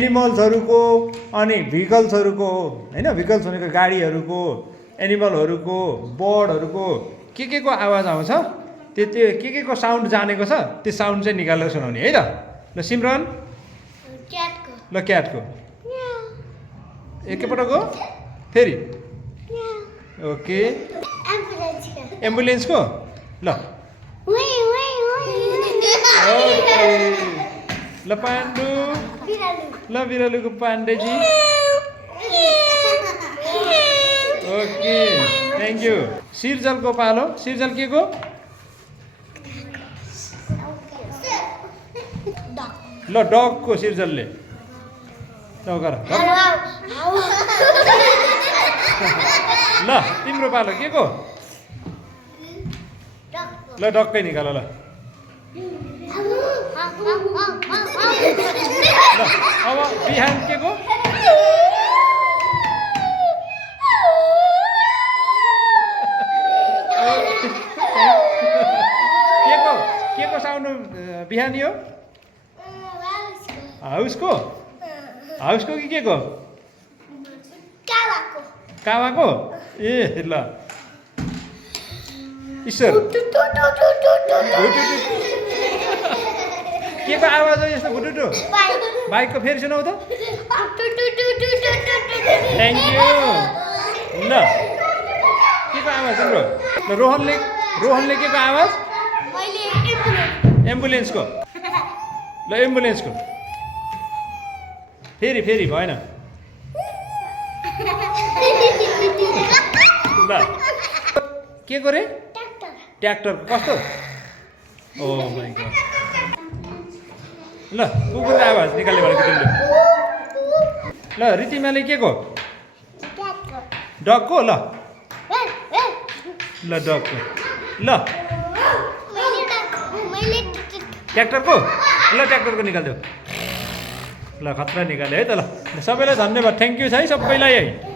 एनिमल्सहरूको अनि भेहिकल्सहरूको होइन भेहिकल्स भनेको गाडीहरूको एनिमलहरूको बर्डहरूको के को आवाज आउँछ त्यो के को साउन्ड जानेको छ त्यो साउन्ड चाहिँ निकालेर सुनाउने है त ल सिमरन क्याटको ल क्याटको एकैपटक हो फेरि ओके एम्बुलेन्सको एम्बुलेन्सको ल वै वै वै ओके ल पाण्डु बिरालो ल बिरालुको पाण्डेजी ओके थ्याङ्क यू सिर्जलको पालो सिर्जल के को ल डगको सिर्जलले ल गर ल तिम्रो पालो के को ल डक्कै निकाल ल ल अब बिहान के को के को साउन्ड बिहान यो हाउसको हाउसको कि के को कावाको ए ल ईश्वर के को आवाज हो यस्तो भुटुटु बाइकको फेरि सुनाउ त थ्याङ्क यू ल के को आवाज तिम्रो ल रोहनले के को आवाज एम्बुलेन्सको ल एम्बुलेन्सको फेरि भएन ल के को रे ट्र्याक्टर कस्तो ओ माइ गड ल कुकुरको आवाज निकाल्ने भनेको तिमीले ल रितिमाले के को डगको ल ल डगको ल ट्र्याक्टरको ल ट्र्याक्टरको निकालिदेऊ ल खतरा निकाल्यो है त ल सबैलाई धन्यवाद थ्याङ्क यू छ है सबैलाई है